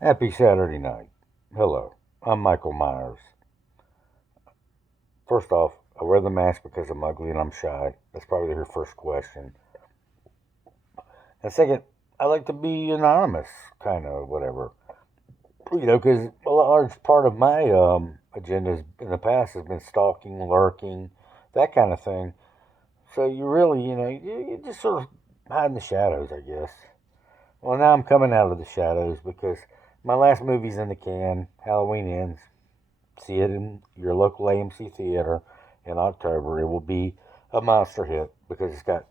Happy Saturday night. Hello, I'm Michael Myers. First off, I wear the mask because I'm ugly and I'm shy. That's probably your first question. And second, I like to be anonymous, kind of whatever. Because a large part of my agenda in the past has been stalking, lurking, that kind of thing. So you really, you just sort of hide in the shadows, I guess. Well, now I'm coming out of the shadows because my last movie's in the can. Halloween ends. See it in your local AMC theater in October. It will be a monster hit because it's got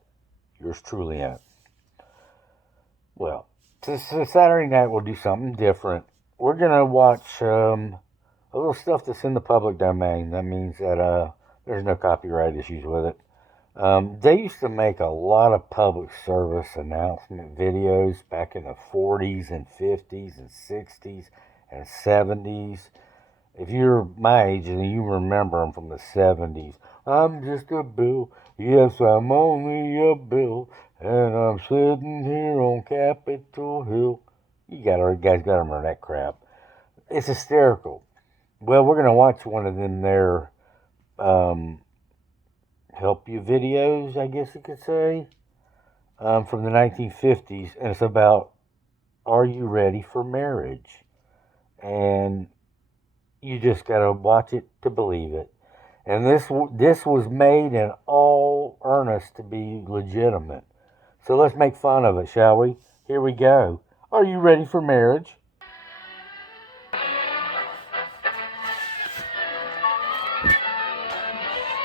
yours truly in it. Well, this Saturday night we'll do something different. We're gonna watch a little stuff that's in the public domain. That means that there's no copyright issues with it. They used to make a lot of public service announcement videos back in the 40s and 50s and 60s and 70s. If you're my age and you remember them from the 70s, I'm just a bill. Yes, I'm only a bill. And I'm sitting here on Capitol Hill. You guys got to remember that crap. It's hysterical. Well, we're going to watch one of them there, um, help you videos, I guess you could say, from the 1950s. And it's about, are you ready for marriage? And you just got to watch it to believe it. And this was made in all earnest to be legitimate. So let's make fun of it, shall we? Here we go. Are you ready for marriage?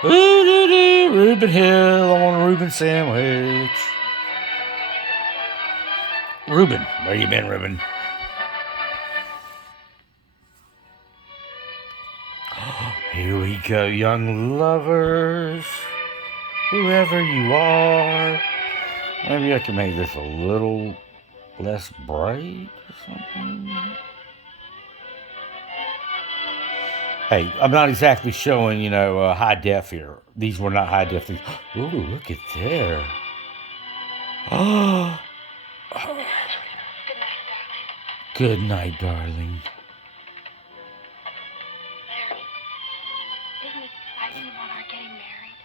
Ooh, Reuben Hill, I want a Reuben sandwich. Reuben, where you been, Reuben? Here we go, young lovers. Whoever you are. Maybe I can make this a little less bright or something. Hey, I'm not exactly showing, high def here. These were not high def things. Ooh, look at there. Oh, good night, darling. Isn't it exciting about our getting married?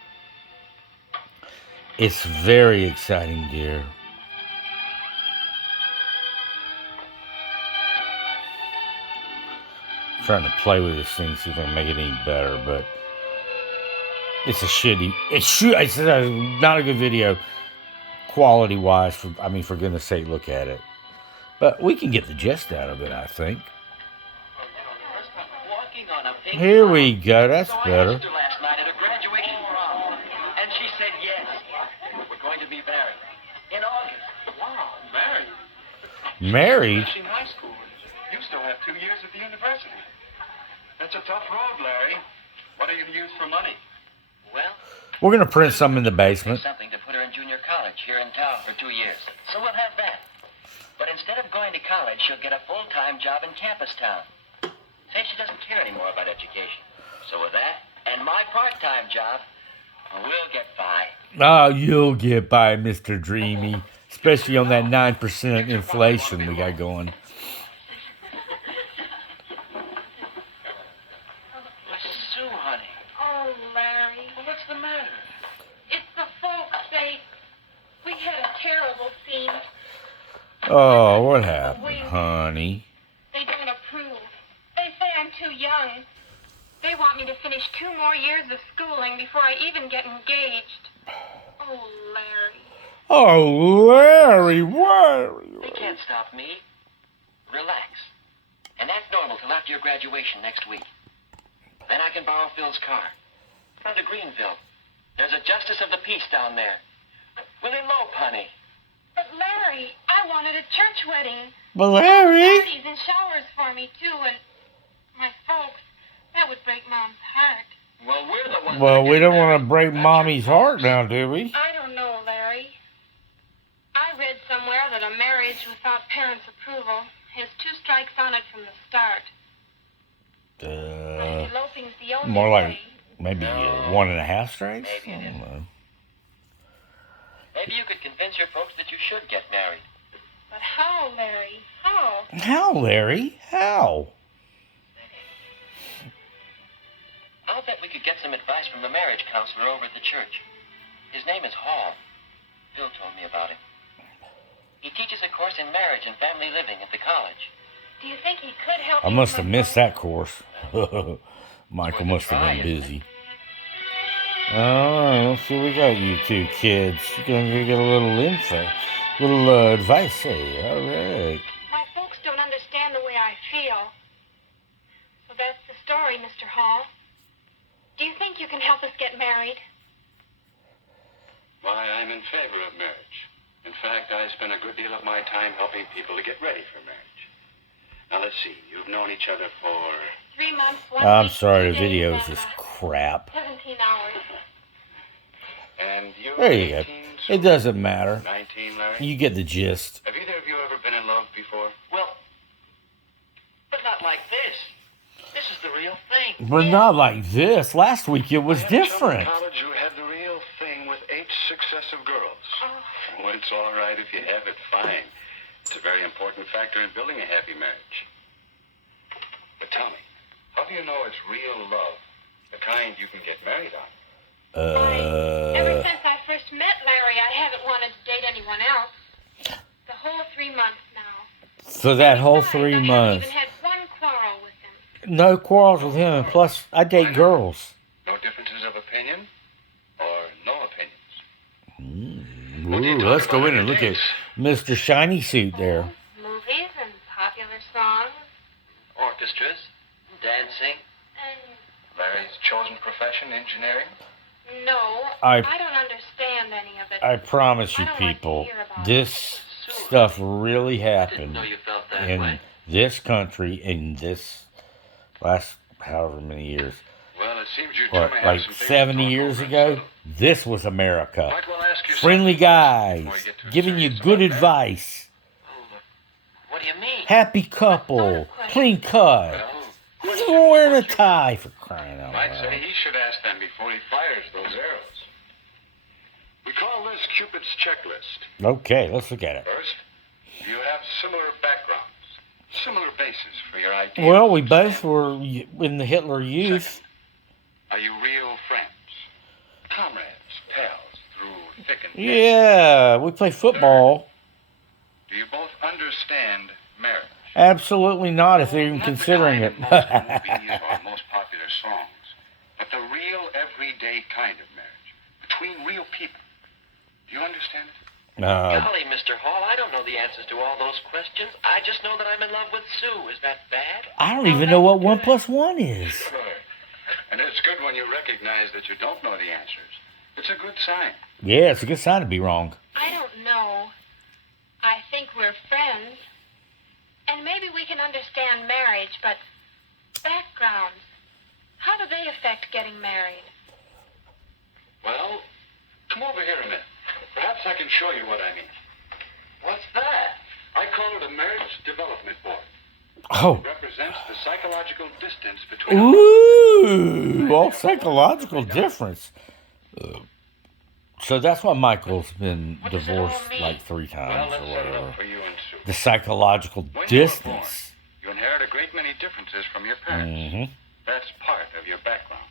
It's very exciting, dear. I'm trying to play with this thing, see if I can make it any better, but it's a shitty. It's not a good video, quality wise. For goodness sake, look at it. But we can get the gist out of it, I think. Here we go. That's better. Last night at a graduation prom, and she said yes. We're going to be married in August. Wow, married? Married? Finishing high school. You still have 2 years at the university. That's a tough road, Larry. What are you going to use for money? Well, We're gonna print some in the basement. something to put her in junior college here in town for 2 years. So we'll have that. But instead of going to college, she'll get a full-time job in campus town. Say she doesn't care anymore about education. So with that and my part-time job, we'll get by. Oh, you'll get by, Mr. Dreamy. Especially on that 9% inflation we got going. Sue, honey. Oh, Larry. Well, what's the matter? It's the folks. We had a terrible scene. Oh, what happened, honey? They don't approve. They say I'm too young. They want me to finish 2 more years of schooling before I even get engaged. Oh, Larry. Oh, Larry, They can't stop me. Relax. And act normal till after your graduation next week. Then I can borrow Phil's car. Run to Greenville. There's a justice of the peace down there. We'll elope, honey. But, Larry, I wanted a church wedding. But Larry. Parties and showers for me, too, and my folks. That would break Mom's heart. Well, we're the ones. Well, we don't want to break Mommy's heart now, do we? I don't know, Larry. I read somewhere that a marriage without parents' approval has 2 strikes on it from the start. Eloping's the only More like way. maybe 1.5 strikes? Maybe it I don't is. know. Maybe you could convince your folks that you should get married. But how, Larry? How? How, Larry? How? I'll bet we could get some advice from the marriage counselor over at the church. His name is Hall. Phil told me about him. He teaches a course in marriage and family living at the college. Do you think he could help I me must with have my missed book? that course. Michael must have been busy. Alright, let's see what we got, you two kids. You're gonna get a little info, little advice here. Alright. My folks don't understand the way I feel. So that's the story, Mr. Hall. Do you think you can help us get married? Why, I'm in favor of marriage. In fact, I spend a good deal of my time helping people to get ready for marriage. Now, let's see. You've known each other for... 3 months, 1 I'm week, sorry, 2 the video days, is and, just crap. 17 hours. And you're There you go. 18, so It doesn't matter. 19, Larry? You get the gist. Have either of you ever been in love before? Well, but not like this. This is the real thing. But not like this. Last week it was I had a chum in different. college who had the real thing with 8 successive girls. Oh, Well, it's all right if you have it, fine. It's a very important factor in building a happy marriage. But tell me, how do you know it's real love? The kind you can get married on? ever since I first met Larry, I haven't wanted to date anyone else. The whole 3 months now. So that whole Besides, 3 I months. haven't even had one quarrel with him. No quarrels with him, and plus I date girls. No differences of opinion? Or no opinions? Ooh, let's go in and look at Mr. Shiny Suit there. Movies and popular songs Orchestras, dancing. and... Larry's chosen profession, engineering? No, I don't understand any of it. I promise you, I don't like to people, hear about this stuff really I didn't happened know you felt that in way. this country in this last however many years. Well, it seems you two What, may have like some things to 70 talk years over and ago? settle. This was America. Might well ask yourself Friendly guys, before you get too giving you serious good about that. advice. What do you mean? Happy couple, clean cut. Well, He's wearing a tie for crying out might say loud. he should ask them before he fires those arrows. We call this Cupid's checklist. Okay, let's look at it. First, you have similar backgrounds, similar bases for your ideas. Well, we both were in the Hitler Youth. Are you real friends? Comrades, pals, through thick and thin? Yeah, we play football. Do you both understand marriage? Absolutely not if they're even Not the considering kind it. of most movies or most popular songs, but the real everyday kind of marriage between real people. Do you understand it? Golly, Mr. Hall, I don't know the answers to all those questions. I just know that I'm in love with Sue. Is that bad? I don't even know what 1 + 1 is. Sure. And it's good when you recognize that you don't know the answers. It's a good sign. Yeah, it's a good sign to be wrong. I don't know. I think we're friends. And maybe we can understand marriage, but backgrounds, how do they affect getting married? Well, come over here a minute. Perhaps I can show you what I mean. What's that? I call it a marriage development board. Oh. It represents the psychological distance between... Ooh, all psychological difference. So that's why Michael's been What does it all divorced mean? like 3 Well, times let's or set it whatever. up for you and Sue. The psychological When you were born, distance. you inherit a great many differences from your parents. hmm That's part of your background.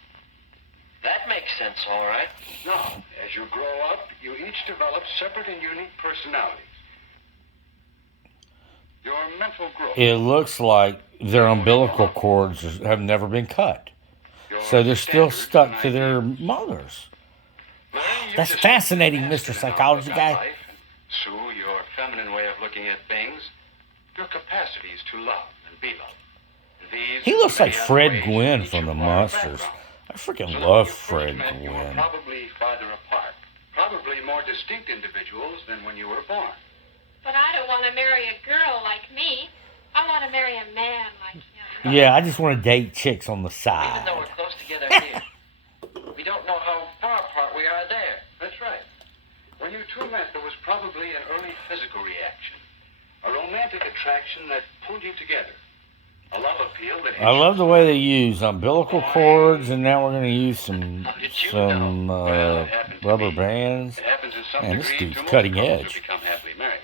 That makes sense, all right. Now, as you grow up, you each develop separate and unique personalities. Your mental growth, It looks like their umbilical cords have never been cut. your So they're still standards stuck and to their ideals. mothers. Larry, you That's just fascinating, invested Mr. in Psychology outlook on guy. life, and Sue, your feminine way of looking at things, your capacities to love and be loved. And these He looks like many other Fred ways Gwynn each from the require a Monsters. background. I freaking So that love when you first Fred met, you were Gwynn. probably farther apart, probably more distinct individuals than when you were born. But I don't want to marry a girl like me. I want to marry a man like him. Yeah, I just want to date chicks on the Even side. though we're close together here, we don't know how far apart we are there. That's right. When you two met, there was probably an early physical reaction, a romantic attraction that pulled you together, a love appeal that... I love the way they use umbilical cords, and now we're going to use some Well, it happened to rubber me. bands. It happens in some Man, this degree dude's to most cutting couples edge. who become happily married.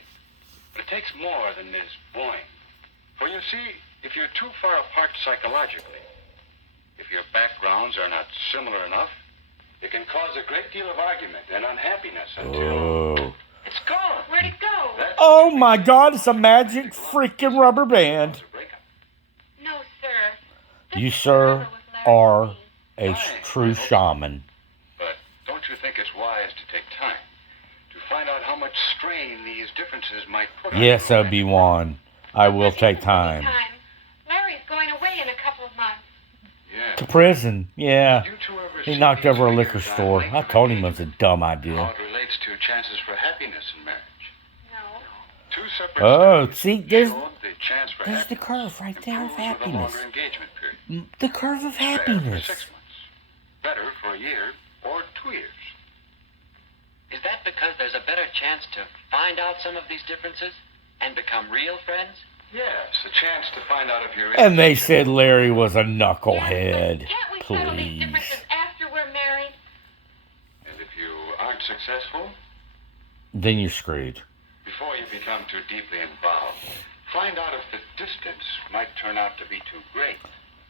But it takes more than this boing. For you see, if you're too far apart psychologically, if your backgrounds are not similar enough, it can cause a great deal of argument and unhappiness until... Oh. It's gone. Where'd it go? That's Oh my God, it's a magic freaking rubber band. No, sir. This You, is sir, forever with Larry are and me. a true shaman. But don't you think it's wise to take time to find out how much strain these differences might put on Yes, you? Obi-Wan. I will There take isn't any time. Larry's going away in a couple of months. Yeah. To prison, yeah. You two ever He see knocked these over a liquor figures on store. length I of told him it was a engagement, dumb how idea. it relates to chances for happiness in marriage. No. Two separate Oh, studies see, there's showed the chance for there's the happiness curve right there of improves with a happiness. longer engagement period. The curve of It's rare for happiness. 6 months. Better for a year or 2 years. Is that because there's a better chance to find out some of these differences and become real friends? Yes, a chance to find out if you're... And they said Larry was a Yes, knucklehead. but can't we settle these Please. differences after we're married? And if you aren't successful, Then you're screwed. before you become too deeply involved, find out if the distance might turn out to be too great.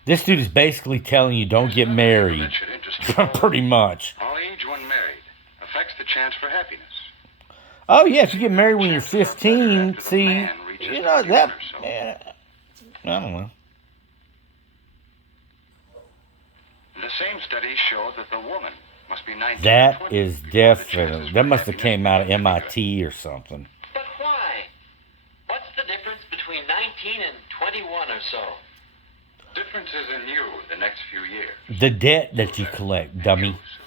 This dude is basically telling you don't get married. That should interest you all. Pretty much. How age when married affects the chance for happiness. Oh, yeah, if you get married when you're 15, see, you know, that, man, I don't know. The same studies show that the woman must be 19 or That 20 is before the definitely, chances that for must have happiness came out of begin to be good. MIT or something. But why? What's the difference between 19 and 21 or so? Differences in you the next few years. The debt that you collect, dummy. You, Sue.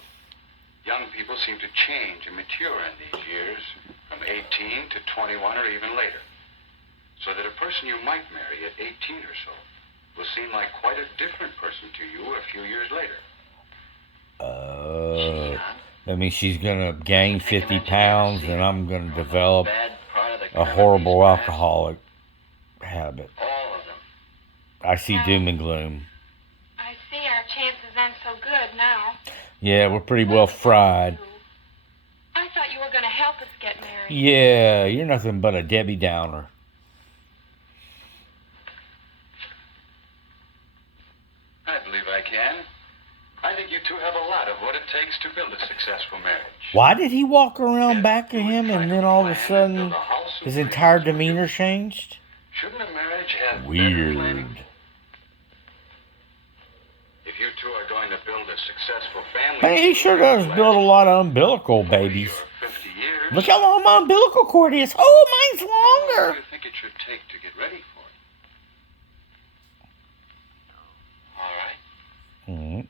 Young people seem to change and mature in these years, from 18 to 21 or even later. So that a person you might marry at 18 or so will seem like quite a different person to you a few years later. That means she's gonna gain 50 pounds and I'm gonna develop Bad part of the a curve of horrible these graphs? alcoholic habit. All of them. I see doom and gloom. I see our chances aren't so good now. Yeah, we're pretty well fried. I thought you were going to help us get married. Yeah, you're nothing but a Debbie Downer. I believe I can. I think you two have a lot of what it takes to build a successful marriage. Why did he walk around If back of you would him try and to then all of a plan and sudden build a house of his dreams entire with your- demeanor changed? Shouldn't a marriage have better Weird. planning? If you two are going to build a successful family... Hey, he sure does build a lot of umbilical babies. 40 or 50 years... Look how long my umbilical cord is. Oh, mine's How long do longer. you think it should take to get ready for it? All right. Mhm.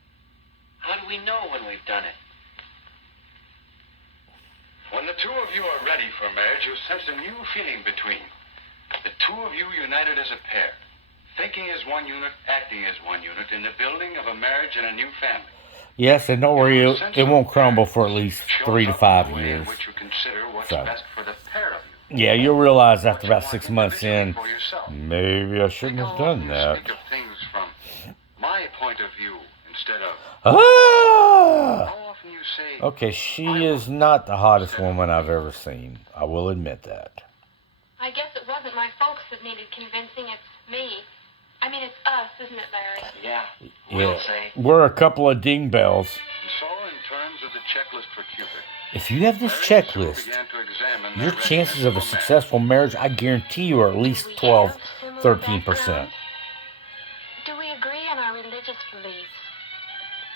How do we know when we've done it? When the two of you are ready for marriage, you'll sense a new feeling between you. The two of you united as a pair. Thinking as one unit, acting as one unit in the building of a marriage and a new family. Yes, and don't worry, You'll have a sense it of won't crumble fairness. for at least Shows 3 to up in 5 the way in years. which you consider what's So. best for the pair of you. Yeah, you'll realize after What you about want 6 months individually in, for yourself. maybe I shouldn't Think have how often done you that. Think of things from my point of view instead of Ah! how often you say, Okay, she is not the hottest woman I've ever seen. I will admit that. I guess it wasn't my folks that needed convincing, it's me. I mean, it's us, isn't it, Larry? Yeah. Yeah, We'll say. we're a couple of dingbells. And so in terms of the checklist for Cupid, If you have this Larry and Sue checklist, began to examine your their chances of a readiness for successful marriage, I guarantee you, are at least Do we 12, have similar 13%. backgrounds? Do we agree on our religious beliefs?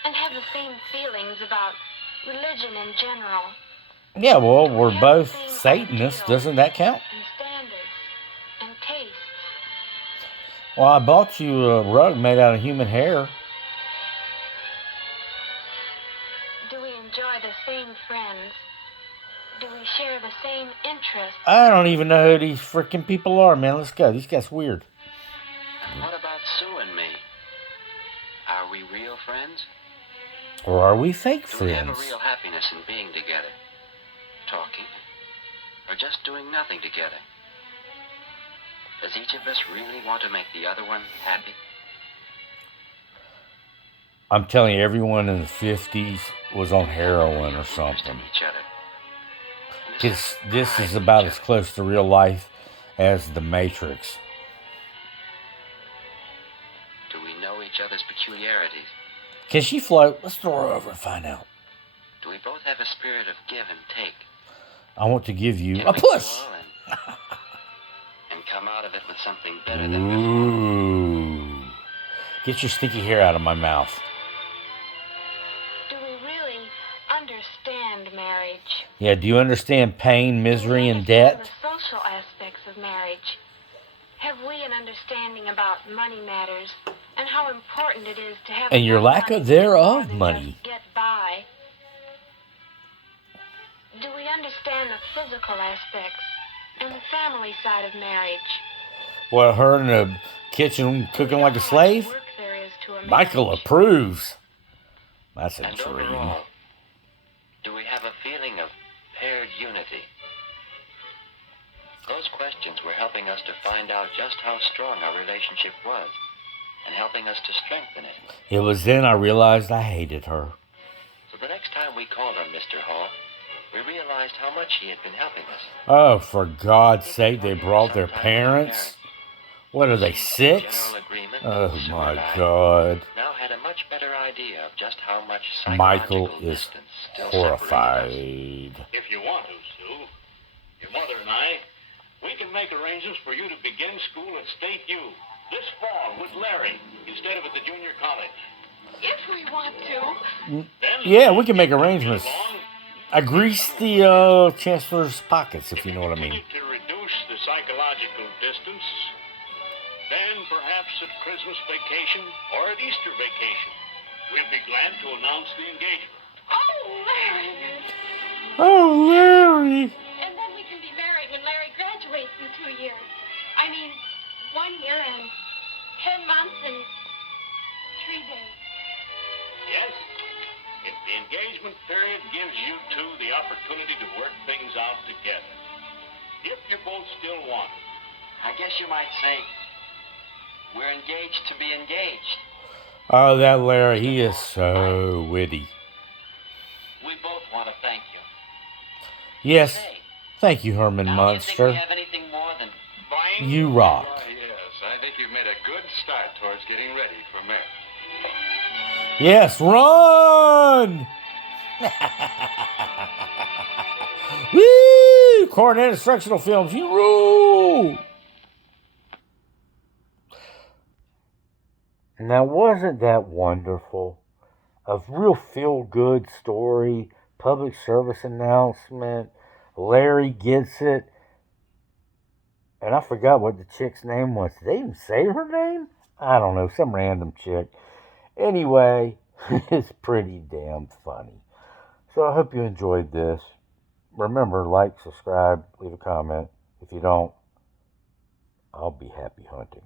And have the same feelings about religion in general? Yeah, well, we're both Satanists. Doesn't that count? And standards and tastes. Well, I bought you a rug made out of human hair. Do we enjoy the same friends? Do we share the same interests? I don't even know who these freaking people are, man. Let's go. These guys weird. And what about Sue and me? Are we real friends? Or are we fake Do we have friends? a real happiness in being together? Talking? Or just doing nothing together? Does each of us really want to make the other one happy? I'm telling you, everyone in the 50s was on heroin or something. Each other. Because this is about as close to real life as The Matrix. each other's peculiarities? Can she float? Let's throw her over and find out. Do we both have a spirit of give and take? I want to give you Can a we push. fall and come out of it with something better than before? Ooh. Get your stinky hair out of my mouth. Do we really understand marriage? Yeah, do you understand pain, misery, and debt? The social aspects of marriage. Have we an understanding about money matters and how important it is to have And your enough lack money of to do more thereof than money. just get by? Do we understand the physical aspects and the family side of marriage? What, her in the kitchen cooking like a slave? Work there is to a Michael marriage. approves. That's And intriguing. overall, do we have a feeling of paired unity? Those questions were helping us to find out just how strong our relationship was and helping us to strengthen it. It was then I realized I hated her. So the next time we called on Mr. Hall, we realized how much he had been helping us. Oh, for God's sake, they brought their parents? What are they, 6? Oh my God. Now had a much better idea of just how much Michael psychological is distance still horrified. If you want to, Sue, your mother and I, we can make arrangements for you to begin school at State U this fall with Larry instead of at the junior college. If we want to. Then Yeah, we can make arrangements. along, I grease the chancellor's pockets, if you know what I mean. to reduce the psychological distance, then perhaps at Christmas vacation or at Easter vacation, we'll be glad to announce the engagement. Oh, Larry! Oh, Larry. And then we can be married when Larry graduates in 2 years. I mean, 1 year and 10 months and 3 days. Yes, if the engagement period gives you two the opportunity to work things out together, if you both still want it. I guess you might say we're engaged to be engaged. Oh, that Larry, he is so witty. We both want to thank you. Yes, Say, thank you, Herman now do you think we Munster. have anything more than... You rock. Why, yes, I think you've made a good start towards getting ready for marriage. Yes, run! Woo! Cornet Instructional Films, you rule! Now, wasn't that wonderful? A real feel-good story, public service announcement. Larry gets it. And I forgot what the chick's name was. Did they even say her name? I don't know, some random chick. Anyway, it's pretty damn funny. So I hope you enjoyed this. Remember, like, subscribe, leave a comment. If you don't, I'll be happy hunting.